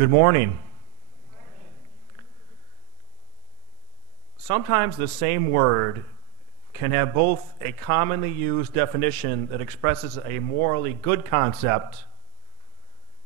Good morning. Sometimes the same word can have both a commonly used definition that expresses a morally good concept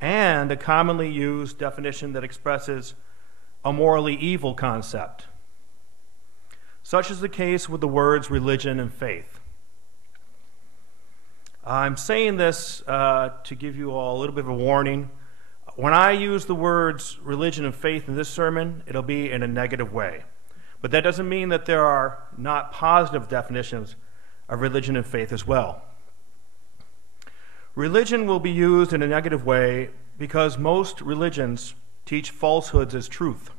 and a commonly used definition that expresses a morally evil concept. Such is the case with the words religion and faith. I'm saying this to give you all a little bit of a warning. When I use the words religion and faith in this sermon, it'll be in a negative way. But that doesn't mean that there are not positive definitions of religion and faith as well. Religion will be used in a negative way because most religions teach falsehoods as truth.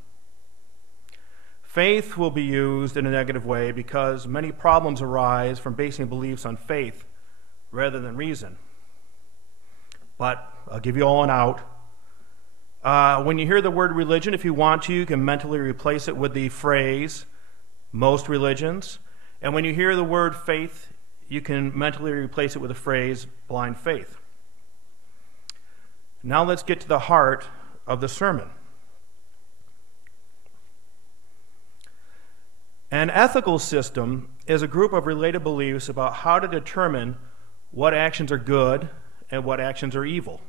Faith will be used in a negative way because many problems arise from basing beliefs on faith rather than reason. But I'll give you all an out. When you hear the word religion, if you want to, you can mentally replace it with the phrase, most religions. And when you hear the word faith, you can mentally replace it with the phrase, blind faith. Now let's get to the heart of the sermon. An ethical system is a group of related beliefs about how to determine what actions are good and what actions are evil.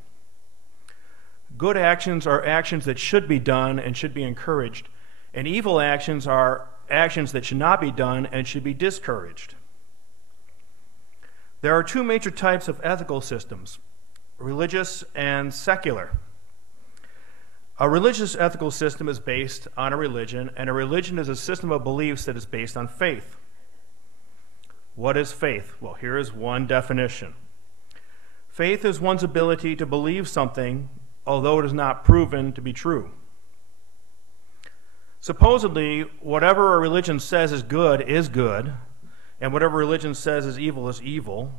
Good actions are actions that should be done and should be encouraged, and evil actions are actions that should not be done and should be discouraged. There are two major types of ethical systems, religious and secular. A religious ethical system is based on a religion, and a religion is a system of beliefs that is based on faith. What is faith? Well, here is one definition. Faith is one's ability to believe something although it is not proven to be true. Supposedly, whatever a religion says is good, and whatever religion says is evil,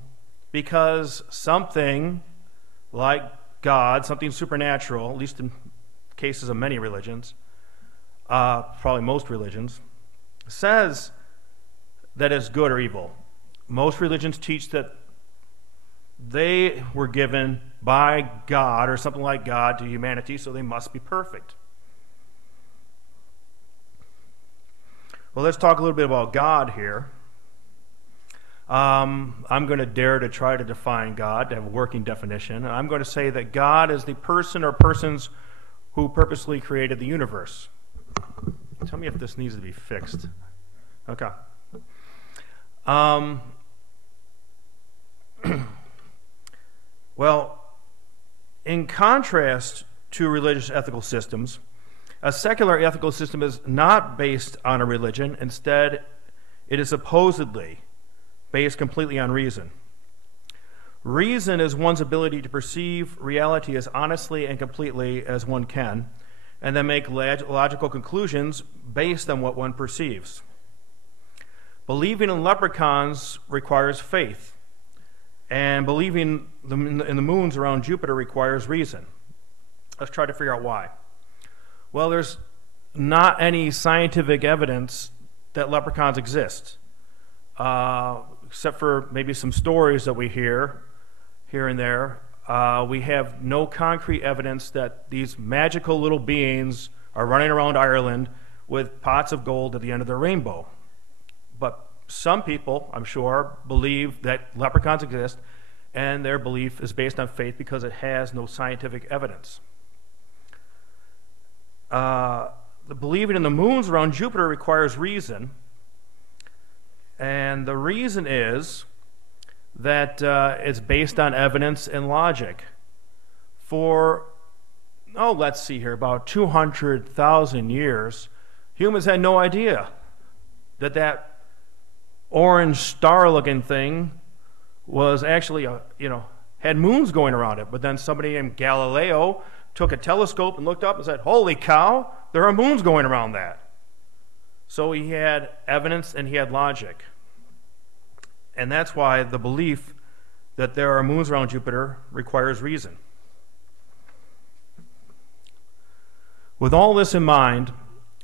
because something like God, something supernatural, at least in cases of many religions, probably most religions, says that it's good or evil. Most religions teach that they were given by God or something like God to humanity, so they must be perfect. Well, let's talk a little bit about God here. I'm going to dare to try to define God, to have a working definition. And I'm going to say that God is the person or persons who purposely created the universe. Tell me if this needs to be fixed. Okay. Well, in contrast to religious ethical systems, a secular ethical system is not based on a religion. Instead, it is supposedly based completely on reason. Reason is one's ability to perceive reality as honestly and completely as one can, and then make logical conclusions based on what one perceives. Believing in leprechauns requires faith, and believing in the moons around Jupiter requires reason. Let's try to figure out why. Well, there's not any scientific evidence that leprechauns exist, except for maybe some stories that we hear here and there. We have no concrete evidence that these magical little beings are running around Ireland with pots of gold at the end of their rainbow. But some people, I'm sure, believe that leprechauns exist, and their belief is based on faith because it has no scientific evidence. The believing in the moons around Jupiter requires reason, and the reason is that it's based on evidence and logic. For, let's see here, about 200,000 years, humans had no idea that orange star-looking thing was actually, had moons going around it. But then somebody named Galileo took a telescope and looked up and said, holy cow, there are moons going around that. So he had evidence and he had logic. And that's why the belief that there are moons around Jupiter requires reason. With all this in mind,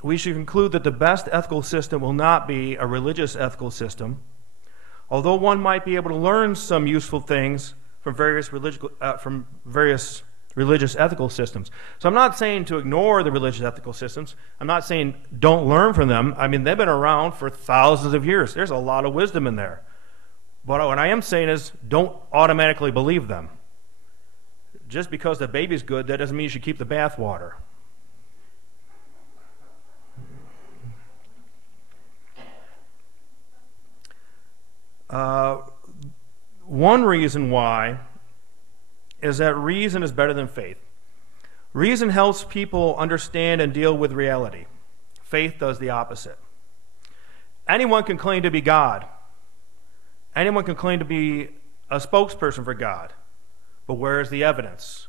we should conclude that the best ethical system will not be a religious ethical system, although one might be able to learn some useful things from various religious ethical systems. So I'm not saying to ignore the religious ethical systems. I'm not saying don't learn from them. I mean, they've been around for thousands of years. There's a lot of wisdom in there. But what I am saying is don't automatically believe them. Just because the baby's good, that doesn't mean you should keep the bath water. One reason why is that reason is better than faith. Reason helps people understand and deal with reality. Faith does the opposite. Anyone can claim to be God. Anyone can claim to be a spokesperson for God. But where is the evidence?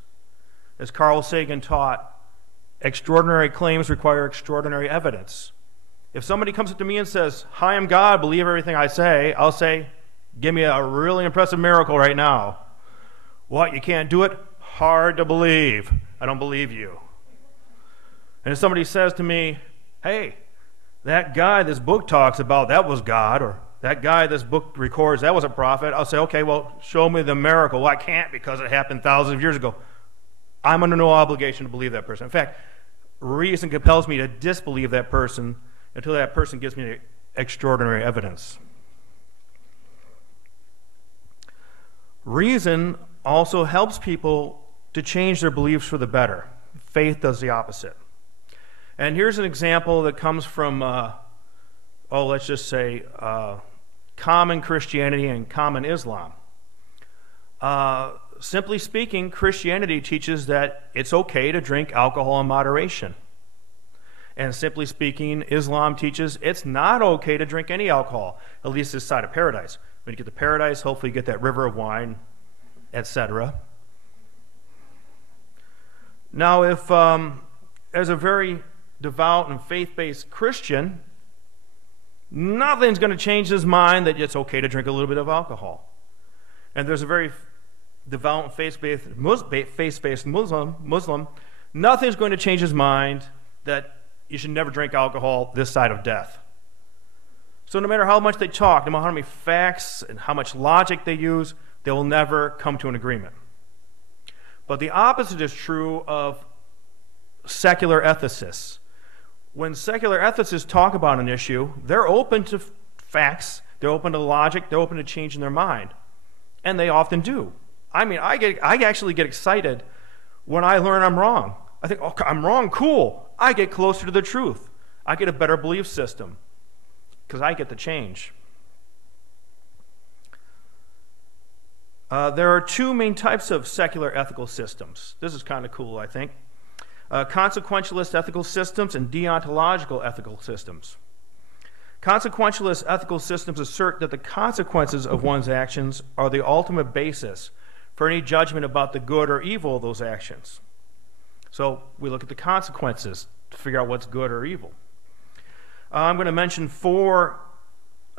As Carl Sagan taught, extraordinary claims require extraordinary evidence. If somebody comes up to me and says, "Hi, I'm God, believe everything I say," I'll say, "Give me a really impressive miracle right now." "What, you can't do it?" "Hard to believe." "I don't believe you." And if somebody says to me, "Hey, that guy this book talks about, that was God," or "that guy this book records, that was a prophet," I'll say, "Okay, well, show me the miracle." "Well, I can't because it happened thousands of years ago." I'm under no obligation to believe that person. In fact, reason compels me to disbelieve that person until that person gives me extraordinary evidence. Reason also helps people to change their beliefs for the better. Faith does the opposite. And here's an example that comes from, let's just say, common Christianity and common Islam. Simply speaking, Christianity teaches that it's okay to drink alcohol in moderation. And simply speaking, Islam teaches it's not okay to drink any alcohol, at least this side of paradise. When you get to paradise, hopefully you get that river of wine, etc. Now, if as a very devout and faith-based Christian, nothing's going to change his mind that it's okay to drink a little bit of alcohol. And there's a very devout and faith-based Muslim, nothing's going to change his mind that you should never drink alcohol this side of death. So no matter how much they talk, no matter how many facts and how much logic they use, they will never come to an agreement. But the opposite is true of secular ethicists. When secular ethicists talk about an issue, they're open to facts, they're open to logic, they're open to changing their mind. And they often do. I mean, I actually get excited when I learn I'm wrong. I think, "Oh, I'm wrong, cool." I get closer to the truth. I get a better belief system because I get to change. There are two main types of secular ethical systems. This is kind of cool, I think. Consequentialist ethical systems and deontological ethical systems. Consequentialist ethical systems assert that the consequences of one's actions are the ultimate basis for any judgment about the good or evil of those actions. So we look at the consequences to figure out what's good or evil. I'm going to mention four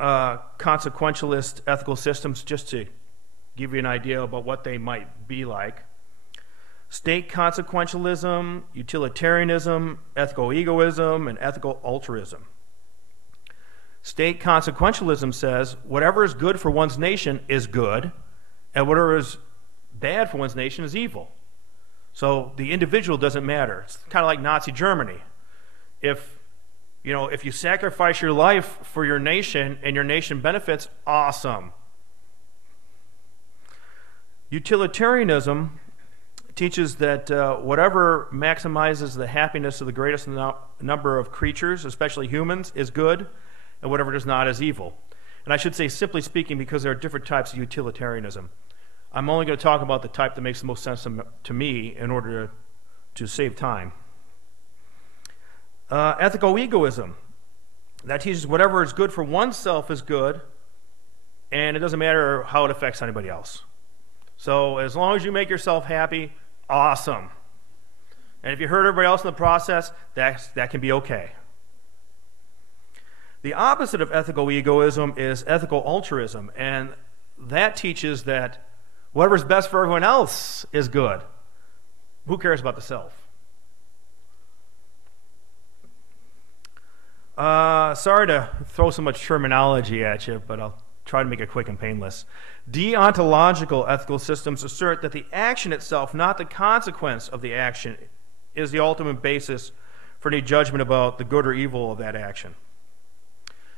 consequentialist ethical systems just to give you an idea about what they might be like. State consequentialism, utilitarianism, ethical egoism, and ethical altruism. State consequentialism says whatever is good for one's nation is good, and whatever is bad for one's nation is evil. So the individual doesn't matter. It's kind of like Nazi Germany. If you sacrifice your life for your nation and your nation benefits, awesome. Utilitarianism teaches that whatever maximizes the happiness of the greatest number of creatures, especially humans, is good, and whatever does not is evil. And I should say, simply speaking, because there are different types of utilitarianism. I'm only going to talk about the type that makes the most sense to me in order to save time. Ethical egoism. That teaches whatever is good for oneself is good, and it doesn't matter how it affects anybody else. So as long as you make yourself happy, awesome. And if you hurt everybody else in the process, that can be okay. The opposite of ethical egoism is ethical altruism, and that teaches that whatever's best for everyone else is good. Who cares about the self? Sorry to throw so much terminology at you, but I'll try to make it quick and painless. Deontological ethical systems assert that the action itself, not the consequence of the action, is the ultimate basis for any judgment about the good or evil of that action.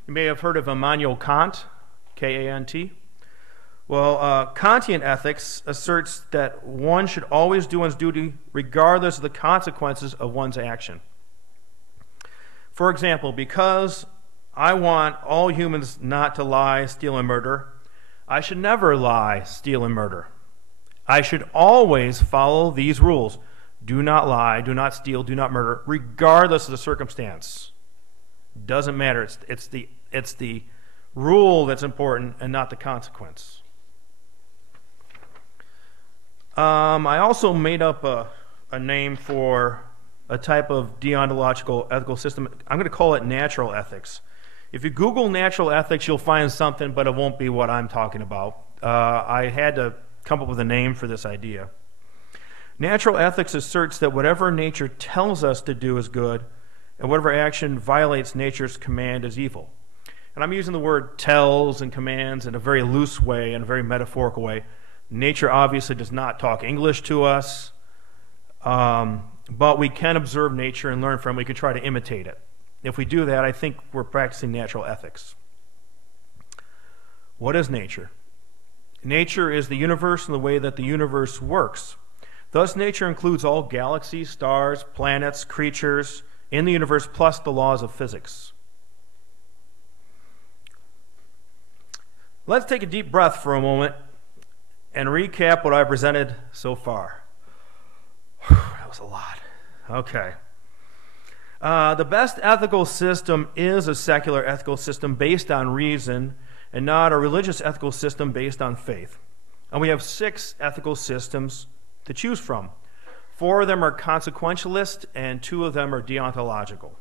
You may have heard of Immanuel Kant, K-A-N-T. Well, Kantian ethics asserts that one should always do one's duty regardless of the consequences of one's action. For example, because I want all humans not to lie, steal, and murder, I should never lie, steal, and murder. I should always follow these rules. Do not lie, do not steal, do not murder, regardless of the circumstance. Doesn't matter. It's the rule that's important and not the consequence. I also made up a name for a type of deontological ethical system. I'm going to call it natural ethics. If you Google natural ethics, you'll find something, but it won't be what I'm talking about. I had to come up with a name for this idea. Natural ethics asserts that whatever nature tells us to do is good, and whatever action violates nature's command is evil. And I'm using the word tells and commands in a very loose way, in a very metaphorical way. Nature obviously does not talk English to us, but we can observe nature and learn from it. We can try to imitate it. If we do that, I think we're practicing natural ethics. What is nature? Nature is the universe and the way that the universe works. Thus, nature includes all galaxies, stars, planets, creatures in the universe, plus the laws of physics. Let's take a deep breath for a moment and recap what I presented so far. That was a lot. Okay. The best ethical system is a secular ethical system based on reason and not a religious ethical system based on faith. And we have 6 ethical systems to choose from. 4 of them are consequentialist and 2 of them are deontological.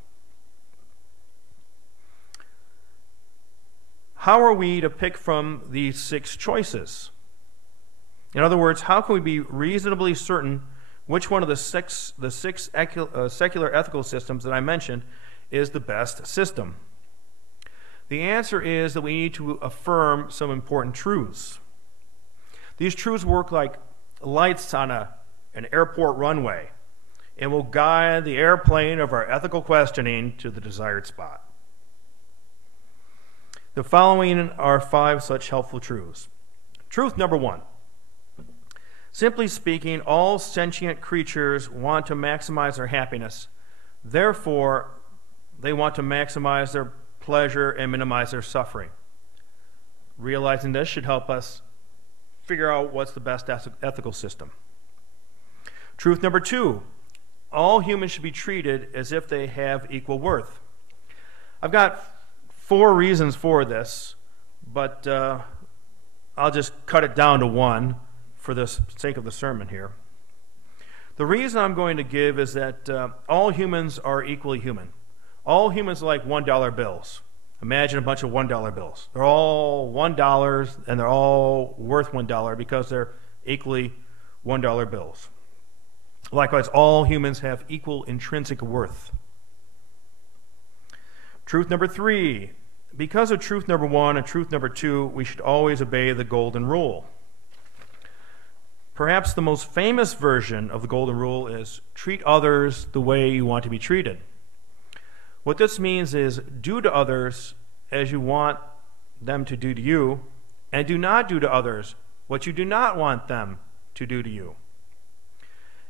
How are we to pick from these 6 choices? In other words, how can we be reasonably certain which one of the six secular ethical systems that I mentioned is the best system? The answer is that we need to affirm some important truths. These truths work like lights on an airport runway and will guide the airplane of our ethical questioning to the desired spot. The following are 5 such helpful truths. Truth number 1. Simply speaking, all sentient creatures want to maximize their happiness. Therefore, they want to maximize their pleasure and minimize their suffering. Realizing this should help us figure out what's the best ethical system. Truth number 2. All humans should be treated as if they have equal worth. I've got 4 reasons for this, but I'll just cut it down to 1 for the sake of the sermon here. The reason I'm going to give is that all humans are equally human. All humans are like $1 bills. Imagine a bunch of $1 bills. They're all $1 and they're all worth $1 because they're equally $1 bills. Likewise, all humans have equal intrinsic worth. Truth number 3. Because of truth number 1 and truth number 2, we should always obey the golden rule. Perhaps the most famous version of the golden rule is treat others the way you want to be treated. What this means is do to others as you want them to do to you, and do not do to others what you do not want them to do to you.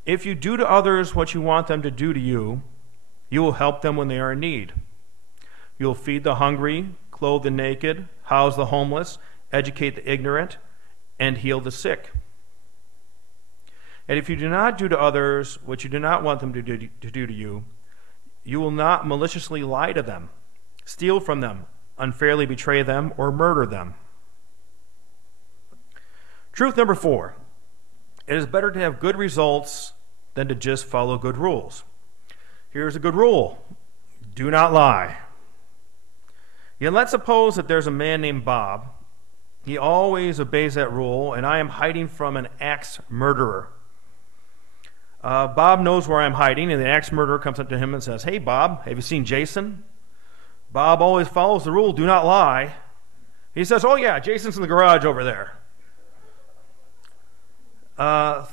If you do to others what you want them to do to you, you will help them when they are in need. You will feed the hungry, clothe the naked, house the homeless, educate the ignorant, and heal the sick. And if you do not do to others what you do not want them to do to you, you will not maliciously lie to them, steal from them, unfairly betray them, or murder them. Truth number 4. It is better to have good results than to just follow good rules. Here's a good rule. Do not lie. Yet let's suppose that there's a man named Bob. He always obeys that rule, and I am hiding from an axe murderer. Bob knows where I'm hiding, and the axe murderer comes up to him and says, "Hey, Bob, have you seen Jason? Bob always follows the rule, do not lie. He says, oh yeah, Jason's in the garage over there.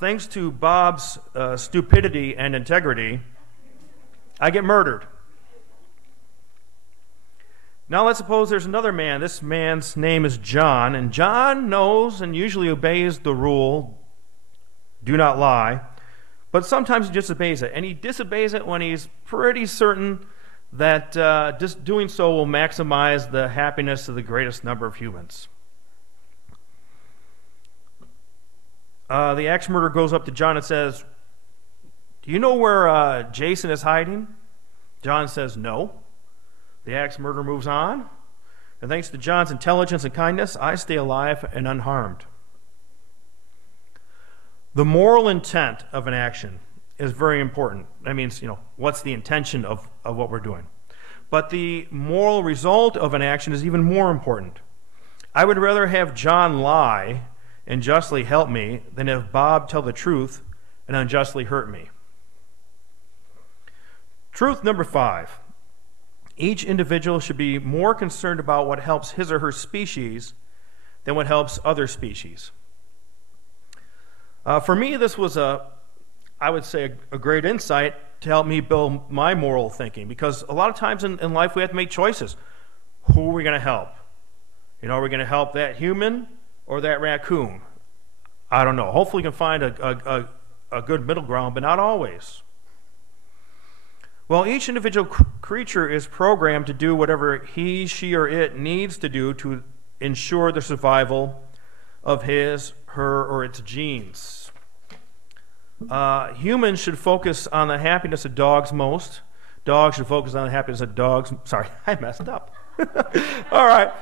Thanks to Bob's stupidity and integrity, I get murdered. Now let's suppose there's another man. This man's name is John, and John knows and usually obeys the rule, do not lie, but sometimes he disobeys it. And he disobeys it when he's pretty certain that just doing so will maximize the happiness of the greatest number of humans. The axe murderer goes up to John and says, do you know where Jason is hiding? John says, no. The axe murderer moves on, and thanks to John's intelligence and kindness, I stay alive and unharmed. The moral intent of an action is very important. That means, what's the intention of what we're doing. But the moral result of an action is even more important. I would rather have John lie and justly help me than have Bob tell the truth and unjustly hurt me. Truth number 5. Each individual should be more concerned about what helps his or her species than what helps other species. For me, this was I would say, a great insight to help me build my moral thinking, because a lot of times in life we have to make choices. Who are we going to help? Are we going to help that human or that raccoon? I don't know. Hopefully we can find a good middle ground, but not always. Well, each individual creature is programmed to do whatever he, she, or it needs to do to ensure the survival of his, her, or its genes. Humans should focus on the happiness of dogs most. Dogs should focus on the happiness of dogs. Sorry, I messed up. All right.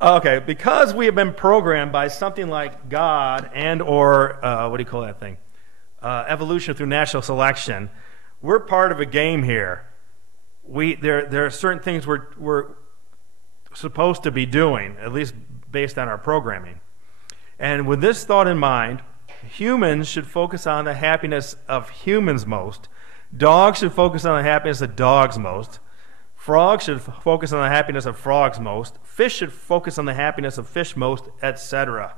Okay, because we have been programmed by something like God and or, what do you call that thing? Evolution through natural selection. We're part of a game here. There are certain things we're supposed to be doing, at least based on our programming. And with this thought in mind, humans should focus on the happiness of humans most. Dogs should focus on the happiness of dogs most. Frogs should focus on the happiness of frogs most. Fish should focus on the happiness of fish most, etc.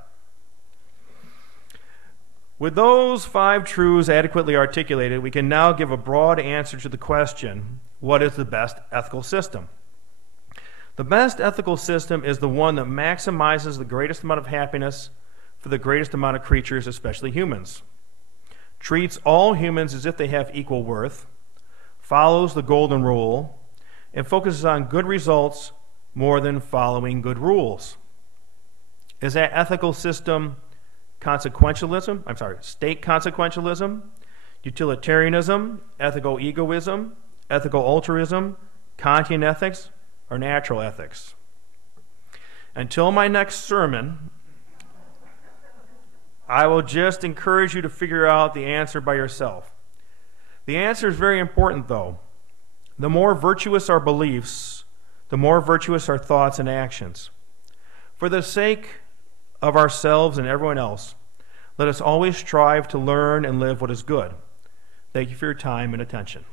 With those 5 truths adequately articulated, we can now give a broad answer to the question, what is the best ethical system? The best ethical system is the one that maximizes the greatest amount of happiness for the greatest amount of creatures, especially humans, treats all humans as if they have equal worth, follows the golden rule, and focuses on good results more than following good rules. Is that ethical system consequentialism? State consequentialism, utilitarianism, ethical egoism, ethical altruism, Kantian ethics, or natural ethics? Until my next sermon, I will just encourage you to figure out the answer by yourself. The answer is very important, though. The more virtuous our beliefs, the more virtuous our thoughts and actions. For the sake of ourselves and everyone else, let us always strive to learn and live what is good. Thank you for your time and attention.